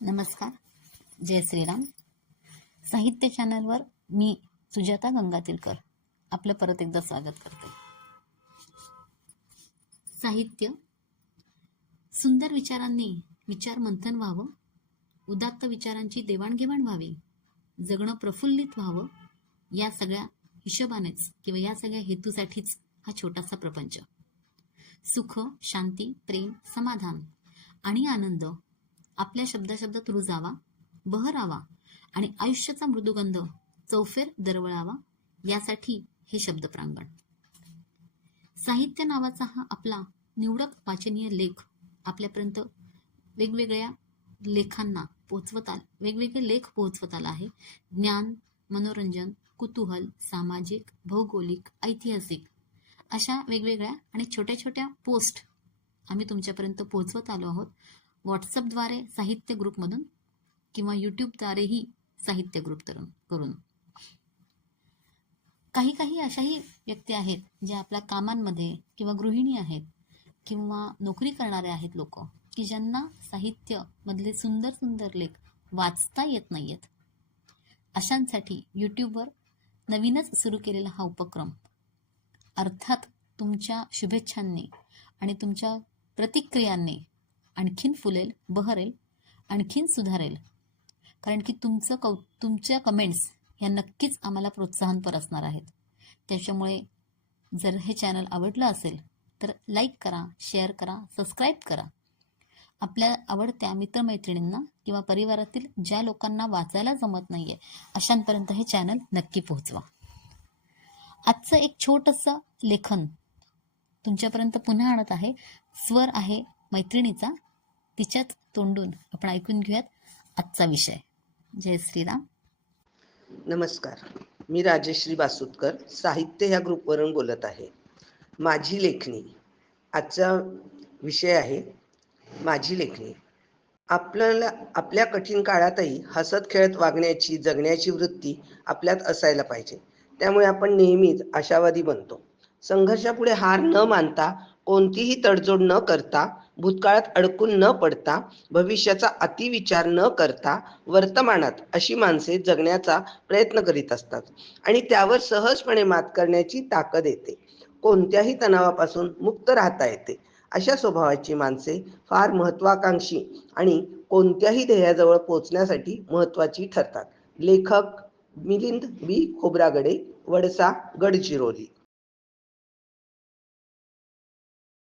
नमस्कार. जय श्रीराम. साहित्य चॅनलवर मी सुजाता गंगातीलकर आपलं परत एकदा स्वागत करते. साहित्य सुंदर विचारांनी विचार मंथन व्हावं उदात्त विचारांची देवाणघेवाण व्हावी जगणं प्रफुल्लित व्हावं या सगळ्या हिशोबानेच किंवा या सगळ्या हेतूसाठीच हा छोटासा प्रपंच. सुख शांती प्रेम समाधान आणि आनंद आपल्या शब्दाशब्दात रुजावा बहरावा आणि आयुष्याचा मृदुगंध चौफेर दरवळावा यासाठी हे शब्द प्रांगण साहित्य नावाचा हा आपला निवडक वाचनीय लेख आपल्यापर्यंत वेगवेगळ्या लेखांना पोचवत आल वेगवेगळे लेख पोहोचवत आला आहे. ज्ञान मनोरंजन कुतूहल सामाजिक भौगोलिक ऐतिहासिक अशा वेगवेगळ्या आणि छोट्या छोट्या पोस्ट आम्ही तुमच्यापर्यंत पोहोचवत आलो आहोत. व्हॉट्सअपद्वारे साहित्य ग्रुपमधून किंवा यूट्यूबद्वारेही साहित्य ग्रुप करून करून. काही काही अशाही व्यक्ती आहेत ज्या आपल्या कामांमध्ये किंवा गृहिणी आहेत किंवा नोकरी करणारे आहेत लोक की ज्यांना साहित्य मधले सुंदर सुंदर लेख वाचता येत नाहीयेत. अशांसाठी यूट्यूबवर नवीनच सुरू केलेला हा उपक्रम अर्थात तुमच्या शुभेच्छांनी आणि तुमच्या प्रतिक्रियांनी आणखीन फुलेल बहरेल आणखीन सुधारेल. कारण की तुमचं कौ तुमच्या कमेंट्स ह्या नक्कीच आम्हाला प्रोत्साहनपर असणार आहेत. त्याच्यामुळे जर हे चॅनल आवडलं असेल तर लाईक करा शेअर करा सबस्क्राईब करा. आपल्या आवडत्या मित्रमैत्रिणींना किंवा परिवारातील ज्या लोकांना वाचायला जमत नाही आहे अशांपर्यंत हे चॅनल नक्की पोहोचवा. आजचं एक छोटंसं लेखन तुमच्यापर्यंत पुन्हा आणत आहे. स्वर आहे मैत्रिणीचा. तिच्याच तोंडून आपण ऐकून घेऊयात आजचा विषय. जय श्रीराम. नमस्कार. मी राजश्री बासुतकर साहित्य ह्या ग्रुपवरून बोलत आहे. माझी लेखणी आजचा विषय आहे माझी लेखणी. आपल्याला आपल्या कठीण काळातही हसत खेळत वागण्याची जगण्याची वृत्ती आपल्यात असायला पाहिजे. त्यामुळे आपण नेहमीच आशावादी बनतो. संघर्षापुढे हार न मानता कोणतीही तडजोड न करता भूतकाळात अडकून न पडता भविष्याचा अतिविचार न करता वर्तमानात अशी माणसे जगण्याचा प्रयत्न करीत असतात आणि त्यावर सहजपणे मात करण्याची ताकद येते. कोणत्याही तणावापासून मुक्त राहता येते अशा स्वभावाची माणसे फार महत्वाकांक्षी आणि कोणत्याही ध्येयाजवळ पोहोचण्यासाठी महत्वाची ठरतात. लेखक मिलिंद बी खोब्रागडे वडसा गडचिरोली.